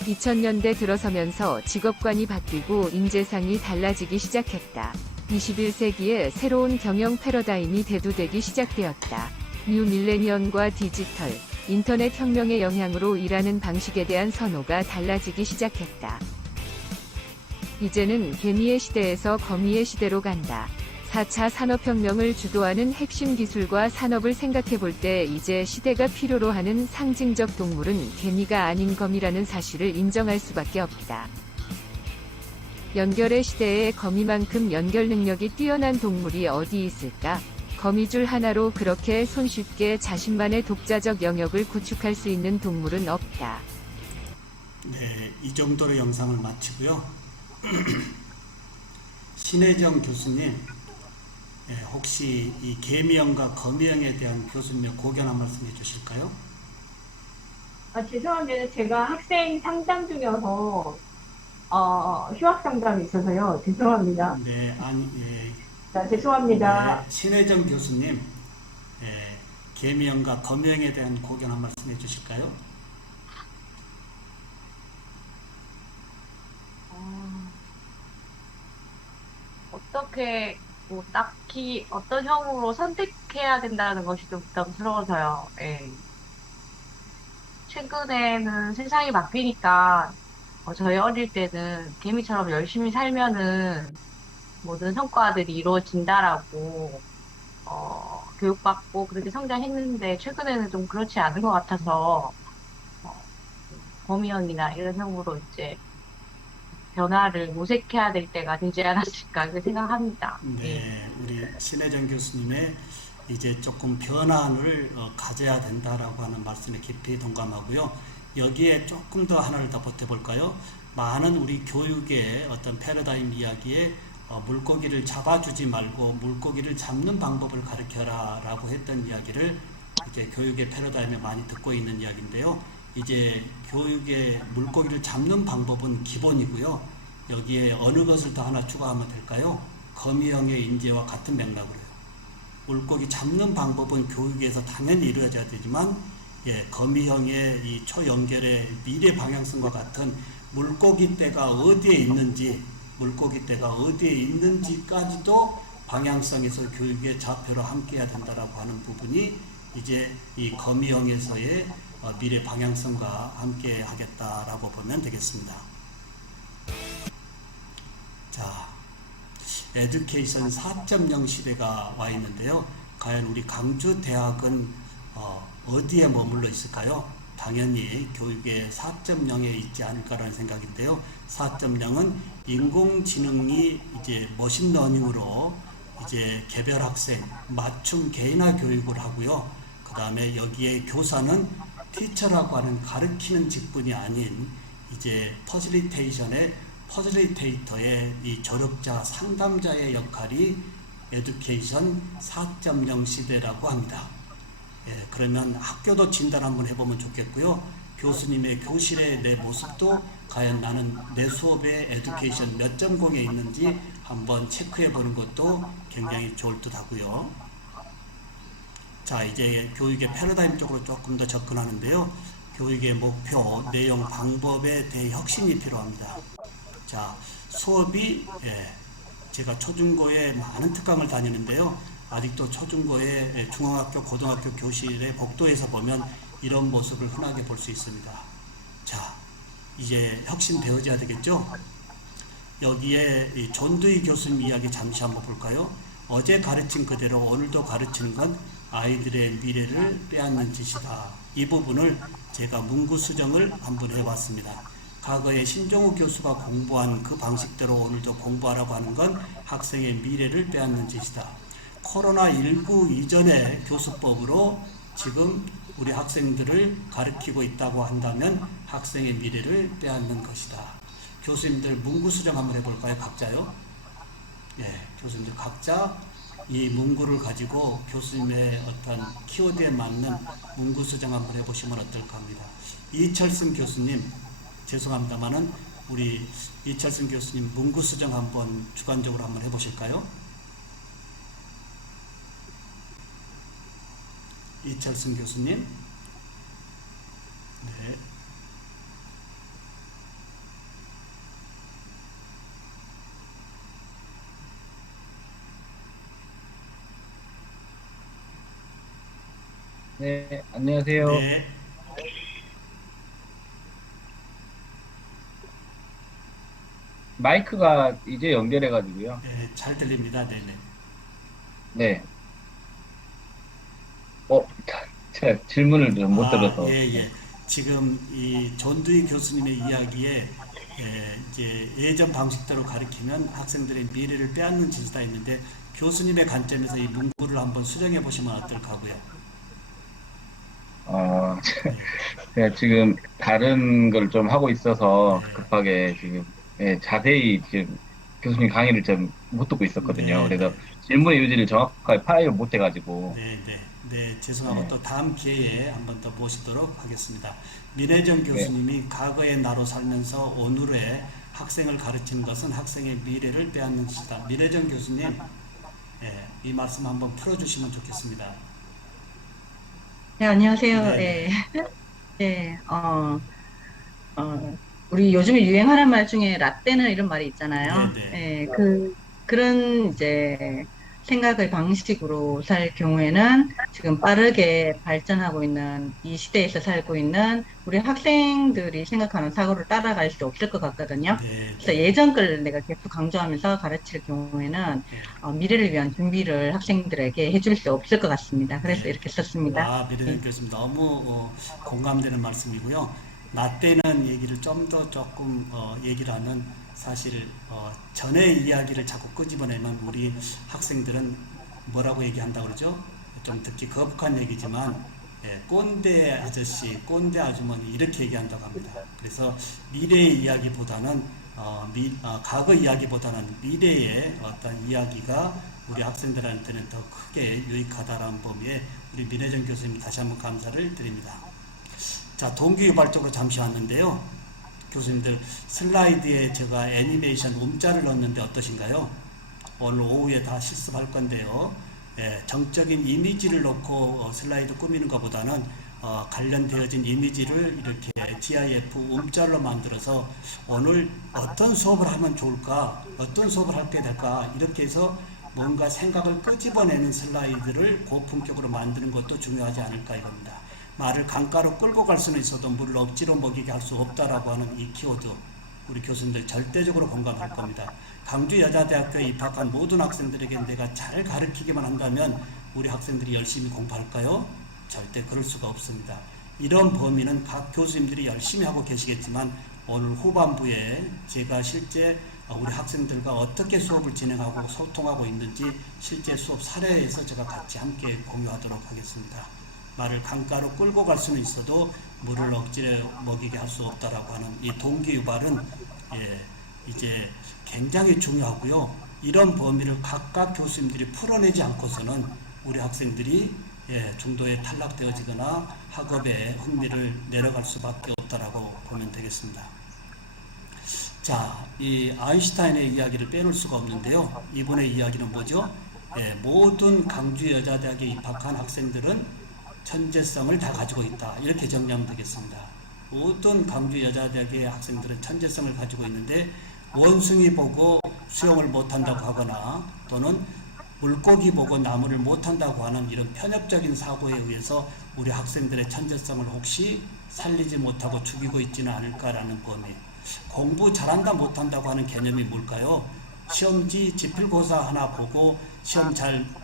2000년대 들어서면서 직업관이 바뀌고 인재상이 달라지기 시작했다. 21세기에 새로운 경영 패러다임이 대두되기 시작되었다. 뉴 밀레니엄과 디지털, 인터넷 혁명의 영향으로 일하는 방식에 대한 선호가 달라지기 시작했다. 이제는 개미의 시대에서 거미의 시대로 간다. 4차 산업혁명을 주도하는 핵심 기술과 산업을 생각해볼 때 이제 시대가 필요로 하는 상징적 동물은 개미가 아닌 거미라는 사실을 인정할 수밖에 없다. 연결의 시대에 거미만큼 연결 능력이 뛰어난 동물이 어디 있을까? 거미줄 하나로 그렇게 손쉽게 자신만의 독자적 영역을 구축할 수 있는 동물은 없다. 네, 이 정도로 영상을 마치고요. 신혜정 교수님, 혹시 이 개미형과 거미형에 대한 교수님의 고견 한 말씀 해주실까요? 죄송한데 제가 학생 상담 중이어서 휴학 상담이 있어서요. 죄송합니다. 네, 아니, 예. 자, 죄송합니다. 네, 신혜정 교수님, 개미형과 거미형에 대한 고견 한 말씀 해주실까요? 어떻게 뭐 딱히 어떤 형으로 선택해야 된다는 것이 좀 부담스러워서요. 예. 최근에는 세상이 바뀌니까 저희 어릴 때는 개미처럼 열심히 살면은 모든 성과들이 이루어진다라고 교육받고 그렇게 성장했는데 최근에는 좀 그렇지 않은 것 같아서 거미형이나 이런 형으로 이제 변화를 모색해야 될 때가 되지 않았을까 이렇게 생각합니다. 네, 우리 신혜정 교수님의 이제 조금 변화를 가져야 된다라고 하는 말씀에 깊이 동감하고요. 여기에 조금 더 하나를 더 보태볼까요? 많은 우리 교육의 어떤 패러다임 이야기에 물고기를 잡아주지 말고 물고기를 잡는 방법을 가르쳐라 라고 했던 이야기를 이제 교육의 패러다임에 많이 듣고 있는 이야기인데요. 이제 교육의 물고기를 잡는 방법은 기본이고요. 여기에 어느 것을 더 하나 추가하면 될까요? 거미형의 인재와 같은 맥락으로요. 물고기 잡는 방법은 교육에서 당연히 이루어져야 되지만 거미형의 이 초연결의 미래 방향성과 같은 물고기 떼가 어디에 있는지 물고기떼가 어디에 있는지까지도 방향성에서 교육의 좌표로 함께해야 된다라고 하는 부분이 이제 이 거미형에서의 미래 방향성과 함께 하겠다라고 보면 되겠습니다. 자, 에듀케이션 4.0 시대가 와 있는데요. 과연 우리 강주대학은 어디에 머물러 있을까요? 당연히 교육의 4.0에 있지 않을까라는 생각인데요. 4.0은 인공지능이 이제 머신러닝으로 이제 개별 학생 맞춤 개인화 교육을 하고요. 그 다음에 여기에 교사는 티처라고 하는 가르치는 직분이 아닌 이제 퍼실리테이터의 이 조력자 상담자의 역할이 에듀케이션 4.0 시대라고 합니다. 예, 그러면 학교도 진단 한번 해보면 좋겠고요. 교수님의 교실의 내 모습도 과연 나는 내 수업의 에듀케이션 몇 점 공에 있는지 한번 체크해 보는 것도 굉장히 좋을 듯 하고요. 자, 이제 교육의 패러다임 쪽으로 조금 더 접근하는데요. 교육의 목표, 내용, 방법에 대해 혁신이 필요합니다. 자, 수업이 제가 초중고에 많은 특강을 다니는데요. 아직도 초중고의 중앙학교, 고등학교 교실의 복도에서 보면 이런 모습을 흔하게 볼 수 있습니다. 자, 이제 혁신되어져야 되겠죠? 여기에 이 존두이 교수님 이야기 잠시 한번 볼까요? 어제 가르친 그대로 오늘도 가르치는 건 아이들의 미래를 빼앗는 짓이다. 이 부분을 제가 문구 수정을 한번 해봤습니다. 과거에 신종우 교수가 공부한 그 방식대로 오늘도 공부하라고 하는 건 학생의 미래를 빼앗는 짓이다. 코로나19 이전의 교수법으로 지금 우리 학생들을 가르치고 있다고 한다면 학생의 미래를 빼앗는 것이다. 교수님들 문구 수정 한번 해볼까요? 각자요? 예, 교수님들 각자 이 문구를 가지고 교수님의 어떤 키워드에 맞는 문구 수정 한번 해보시면 어떨까 합니다. 이철승 교수님, 죄송합니다만은 우리 이철승 교수님 문구 수정 한번 주관적으로 한번 해보실까요? 이철승 교수님. 네. 네, 안녕하세요. 네. 마이크가 이제 연결해가지고요. 네, 잘 들립니다. 네네. 네. 제가 질문을 좀 못 들어서. 예. 지금 이 존두이 교수님의 이야기에 이제 예전 방식대로 가르치면 학생들의 미래를 빼앗는 짓이다 했는데 교수님의 관점에서 이 문구를 한번 수정해 보시면 어떨까 하고요. 제가 지금 다른 걸 좀 하고 있어서 네. 급하게 지금 자세히 지금 교수님 강의를 좀 못 듣고 있었거든요. 네. 그래서 질문의 요지를 정확하게 파악을 못 해가지고. 네, 죄송하고 네. 또 다음 기회에 한번 더 모시도록 하겠습니다. 민혜정 교수님이 과거의 나로 살면서 오늘의 학생을 가르치는 것은 학생의 미래를 빼앗는 짓이다. 민혜정 교수님, 이 말씀 한번 풀어주시면 좋겠습니다. 네, 안녕하세요. 네. 네, 우리 요즘에 유행하는 말 중에 라떼는 이런 말이 있잖아요. 네. 그런 이제 생각의 방식으로 살 경우에는 지금 빠르게 발전하고 있는 이 시대에서 살고 있는 우리 학생들이 생각하는 사고를 따라갈 수 없을 것 같거든요. 그래서 예전 걸 내가 계속 강조하면서 가르칠 경우에는 미래를 위한 준비를 학생들에게 해줄 수 없을 것 같습니다. 그래서 이렇게 썼습니다. 민혜정 교수님 너무 공감되는 말씀이고요. 라떼는 얘기를 좀 더 조금 얘기를 하면 사실 전의 이야기를 자꾸 끄집어내면 우리 학생들은 뭐라고 얘기한다고 그러죠? 좀 듣기 거북한 얘기지만 꼰대 아저씨, 꼰대 아주머니 이렇게 얘기한다고 합니다. 그래서 미래의 이야기보다는 과거 이야기보다는 미래의 어떤 이야기가 우리 학생들한테는 더 크게 유익하다라는 범위에 우리 민혜정 교수님 다시 한번 감사를 드립니다. 자, 동기유발적으로 잠시 왔는데요. 교수님들 슬라이드에 제가 애니메이션 움짤을 넣었는데 어떠신가요? 오늘 오후에 다 실습할 건데요. 정적인 이미지를 놓고 슬라이드 꾸미는 것보다는 관련되어진 이미지를 이렇게 GIF 움짤로 만들어서 오늘 어떤 수업을 하면 좋을까, 어떤 수업을 하게 될까 이렇게 해서 뭔가 생각을 끄집어내는 슬라이드를 고품격으로 만드는 것도 중요하지 않을까 이겁니다. 말을 강가로 끌고 갈 수는 있어도 물을 억지로 먹이게 할 수 없다라고 하는 이 키워드 우리 교수님들 절대적으로 공감할 겁니다. 강주여자대학교에 입학한 모든 학생들에게 내가 잘 가르치기만 한다면 우리 학생들이 열심히 공부할까요? 절대 그럴 수가 없습니다. 이런 범위는 각 교수님들이 열심히 하고 계시겠지만 오늘 후반부에 제가 실제 우리 학생들과 어떻게 수업을 진행하고 소통하고 있는지 실제 수업 사례에서 제가 같이 함께 공유하도록 하겠습니다. 말을 강가로 끌고 갈 수는 있어도 물을 억지로 먹이게 할 수 없다라고 하는 이 동기 유발은 이제 굉장히 중요하고요. 이런 범위를 각각 교수님들이 풀어내지 않고서는 우리 학생들이 중도에 탈락되어지거나 학업에 흥미를 내려갈 수밖에 없다라고 보면 되겠습니다. 자, 이 아인슈타인의 이야기를 빼놓을 수가 없는데요. 이분의 이야기는 뭐죠? 모든 강주 여자대학에 입학한 학생들은 천재성을 다 가지고 있다. 이렇게 정리하면 되겠습니다. 모든 강주 여자대학의 학생들은 천재성을 가지고 있는데 원숭이 보고 수영을 못한다고 하거나 또는 물고기 보고 나무를 못한다고 하는 이런 편협적인 사고에 의해서 우리 학생들의 천재성을 혹시 살리지 못하고 죽이고 있지는 않을까라는 범위. 공부 잘한다 못한다고 하는 개념이 뭘까요? 시험지 지필고사 하나 보고 시험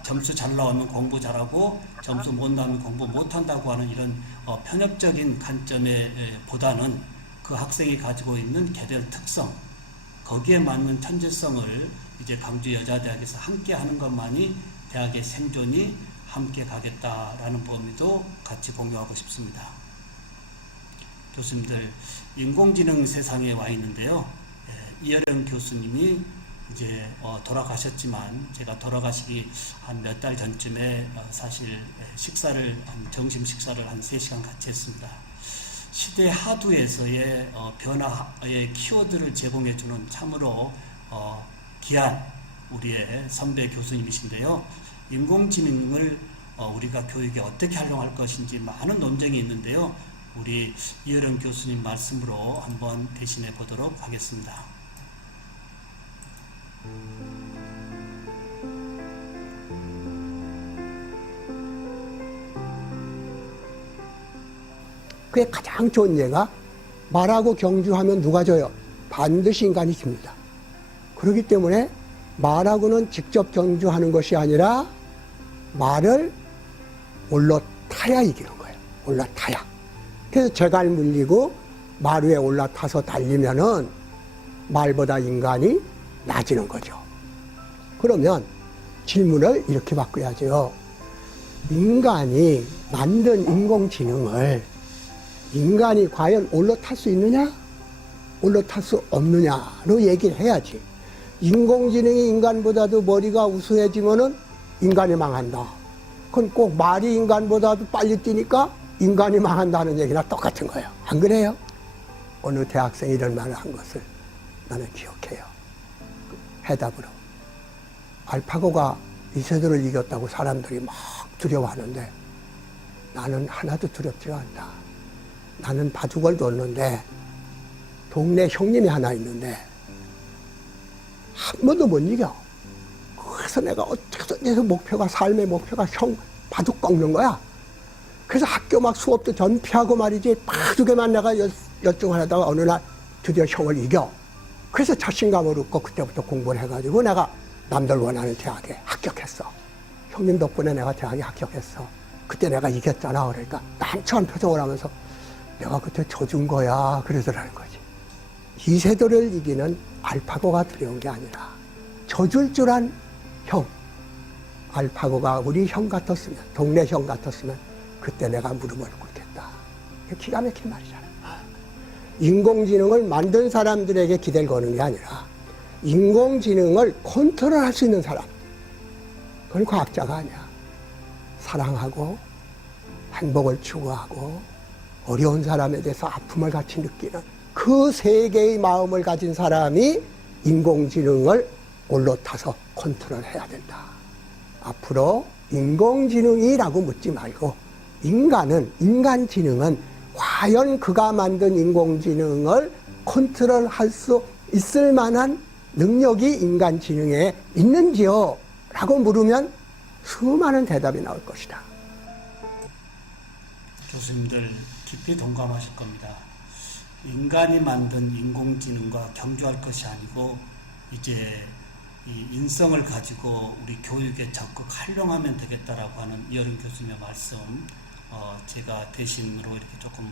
점수 잘 나오면 공부 잘하고 점수 못 나오면 공부 못한다고 하는 이런 편협적인 관점에 보다는 그 학생이 가지고 있는 개별 특성, 거기에 맞는 천재성을 이제 강주 여자대학에서 함께 하는 것만이 대학의 생존이 함께 가겠다라는 범위도 같이 공유하고 싶습니다. 교수님들, 인공지능 세상에 와 있는데요. 이어령 교수님이 이제 돌아가셨지만 제가 돌아가시기 한 몇 달 전쯤에 사실 점심 식사를 한 3시간 같이 했습니다. 시대 하두에서의 변화의 키워드를 제공해주는 참으로 귀한 우리의 선배 교수님이신데요. 인공지능을 우리가 교육에 어떻게 활용할 것인지 많은 논쟁이 있는데요. 우리 이어령 교수님 말씀으로 한번 대신해 보도록 하겠습니다. 그게 가장 좋은 예가 말하고 경주하면 누가 져요? 반드시 인간이 집니다. 그렇기 때문에 말하고는 직접 경주하는 것이 아니라 말을 올라타야 이기는 거예요. 올라타야. 그래서 제갈 물리고 말 위에 올라타서 달리면은 말보다 인간이 낮아지는 거죠. 그러면 질문을 이렇게 바꿔야죠. 인간이 만든 인공지능을 인간이 과연 올라탈 수 있느냐? 올라탈 수 없느냐로 얘기를 해야지. 인공지능이 인간보다도 머리가 우수해지면은 인간이 망한다. 그건 꼭 말이 인간보다도 빨리 뛰니까 인간이 망한다는 얘기나 똑같은 거예요. 안 그래요? 어느 대학생이 이런 말을 한 것을 나는 기억해요. 해답으로. 알파고가 이세돌을 이겼다고 사람들이 막 두려워하는데 나는 하나도 두렵지가 않다. 나는 바둑을 뒀는데 동네 형님이 하나 있는데 한 번도 못 이겨. 그래서 내가 어떻게든 해서 삶의 목표가 형 바둑 꺾는 거야. 그래서 학교 막 수업도 전피하고 말이지 바둑에만 내가 열중을 하다가 어느 날 드디어 형을 이겨. 그래서 자신감을 얻고 그때부터 공부를 해가지고 내가 남들 원하는 대학에 합격했어. 형님 덕분에 내가 대학에 합격했어. 그때 내가 이겼잖아. 그러니까 난처한 표정을 하면서 내가 그때 져준 거야. 그러더라는 거지. 이세돌을 이기는 알파고가 두려운 게 아니라 져줄 줄 안 형. 알파고가 우리 형 같았으면, 동네 형 같았으면 그때 내가 무릎을 꿇겠다. 기가 막힌 말이잖아. 인공지능을 만든 사람들에게 기대를 거는 게 아니라 인공지능을 컨트롤할 수 있는 사람. 그건 과학자가 아니야. 사랑하고 행복을 추구하고 어려운 사람에 대해서 아픔을 같이 느끼는 그 세 개의 마음을 가진 사람이 인공지능을 올라타서 컨트롤해야 된다. 앞으로 인공지능이라고 묻지 말고 인간지능은 과연 그가 만든 인공지능을 컨트롤할 수 있을 만한 능력이 인간지능에 있는지요? 라고 물으면 수많은 대답이 나올 것이다. 교수님들 깊이 동감하실 겁니다. 인간이 만든 인공지능과 경주할 것이 아니고 이제 이 인성을 가지고 우리 교육에 적극 활용하면 되겠다라고 하는 이어른 교수님의 말씀 제가 대신으로 이렇게 조금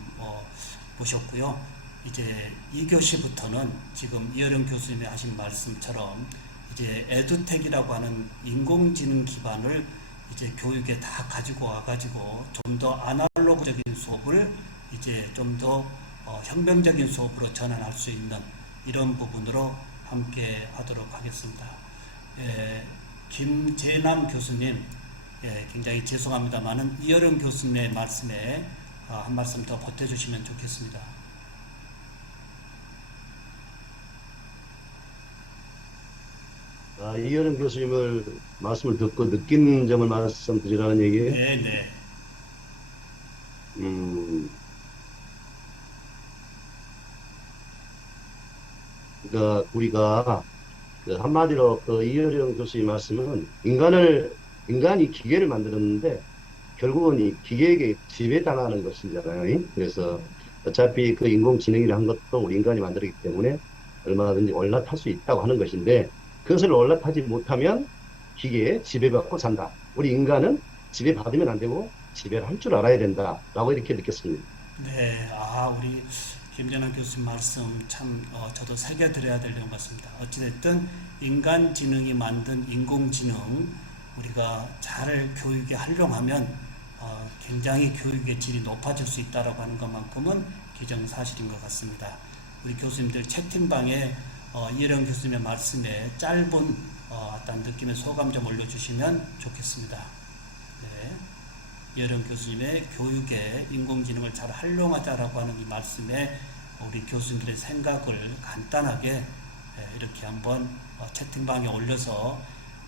모셨고요. 이제 2교시부터는 지금 이어령 교수님이 하신 말씀처럼 이제 에듀텍이라고 하는 인공지능 기반을 이제 교육에 다 가지고 와가지고 좀 더 아날로그적인 수업을 이제 좀 더 혁명적인 수업으로 전환할 수 있는 이런 부분으로 함께 하도록 하겠습니다. 김재남 교수님, 굉장히 죄송합니다만은 이어령 교수님의 말씀에 한 말씀 더 보태주시면 좋겠습니다. 이어령 교수님을 말씀을 듣고 느낀 점을 말씀드리라는 얘기예요? 네. 그러니까 우리가 한마디로 이어령 교수님 말씀은 인간이 기계를 만들었는데 결국은 이 기계에게 지배당하는 것이잖아요. 그래서 어차피 그 인공지능이라는 것도 우리 인간이 만들었기 때문에 얼마든지 올라탈 수 있다고 하는 것인데 그것을 올라타지 못하면 기계에 지배받고 산다. 우리 인간은 지배받으면 안 되고 지배를 할 줄 알아야 된다라고 이렇게 느꼈습니다. 네, 우리 김재남 교수님 말씀 참 저도 새겨드려야 될 것 같습니다. 어찌됐든 인간지능이 만든 인공지능 우리가 잘 교육에 활용하면 굉장히 교육의 질이 높아질 수 있다고 하는 것만큼은 기정사실인 것 같습니다. 우리 교수님들 채팅방에 이어령 교수님의 말씀에 짧은 어떤 느낌의 소감 좀 올려주시면 좋겠습니다. 네. 이어령 교수님의 교육에 인공지능을 잘 활용하자라고 하는 이 말씀에 우리 교수님들의 생각을 간단하게 이렇게 한번 채팅방에 올려서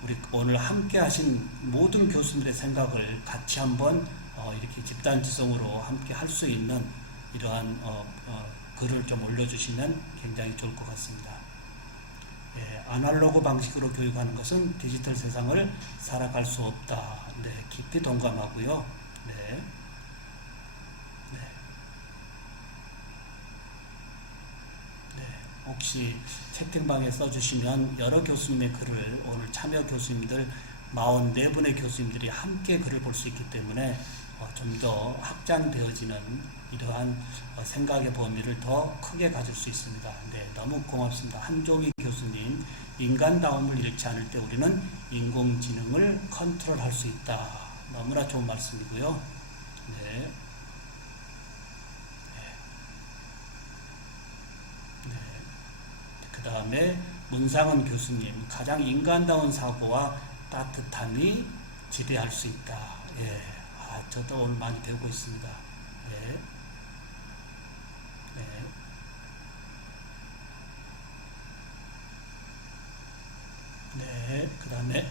우리 오늘 함께 하신 모든 교수님들의 생각을 같이 한번 이렇게 집단지성으로 함께 할 수 있는 이러한 글을 좀 올려주시면 굉장히 좋을 것 같습니다. 아날로그 방식으로 교육하는 것은 디지털 세상을 살아갈 수 없다. 네, 깊이 동감하고요. 네. 혹시 채팅방에 써주시면 여러 교수님의 글을 오늘 참여 교수님들 44분의 교수님들이 함께 글을 볼 수 있기 때문에 좀 더 확장되어지는 이러한 생각의 범위를 더 크게 가질 수 있습니다. 네, 너무 고맙습니다. 한종희 교수님, 인간다움을 잃지 않을 때 우리는 인공지능을 컨트롤할 수 있다. 너무나 좋은 말씀이고요. 네. 그 다음에 문상은 교수님, 가장 인간다운 사고와 따뜻함이 지배할 수 있다. 저도 오늘 많이 배우고 있습니다. 그 다음에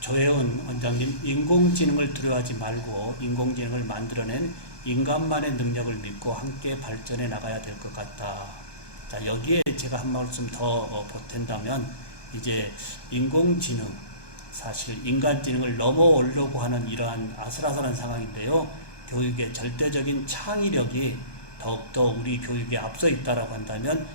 조혜은 원장님, 인공지능을 두려워하지 말고 인공지능을 만들어낸 인간만의 능력을 믿고 함께 발전해 나가야 될 것 같다. 자, 여기에 제가 한 말씀 더 보탠다면 이제 인공지능, 사실 인간지능을 넘어오려고 하는 이러한 아슬아슬한 상황인데요. 교육의 절대적인 창의력이 더욱더 우리 교육에 앞서 있다라고 한다면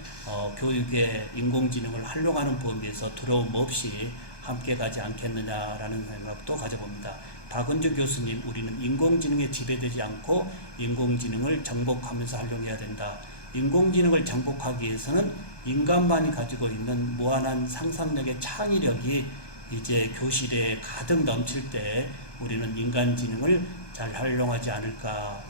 교육의 인공지능을 활용하는 범위에서 두려움 없이 함께 가지 않겠느냐라는 생각도 가져봅니다. 박은주 교수님, 우리는 인공지능에 지배되지 않고 인공지능을 정복하면서 활용해야 된다. 인공지능을 정복하기 위해서는 인간만이 가지고 있는 무한한 상상력의 창의력이 이제 교실에 가득 넘칠 때 우리는 인간지능을 잘 활용하지 않을까.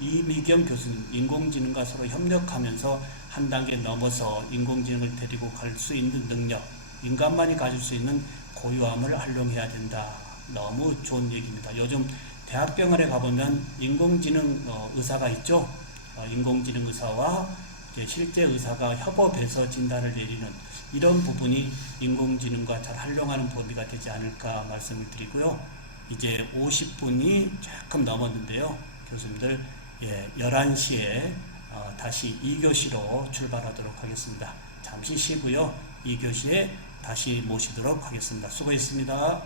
이미경 교수님, 인공지능과 서로 협력하면서 한 단계 넘어서 인공지능을 데리고 갈 수 있는 능력, 인간만이 가질 수 있는 고유함을 활용해야 된다. 너무 좋은 얘기입니다. 요즘 대학병원에 가보면 인공지능 의사가 있죠. 인공지능 의사와 이제 실제 의사가 협업해서 진단을 내리는 이런 부분이 인공지능과 잘 활용하는 범위가 되지 않을까 말씀을 드리고요. 이제 50분이 조금 넘었는데요. 교수님들 11시에 다시 2교시로 출발하도록 하겠습니다. 잠시 쉬고요. 2교시에 다시 모시도록 하겠습니다. 수고했습니다.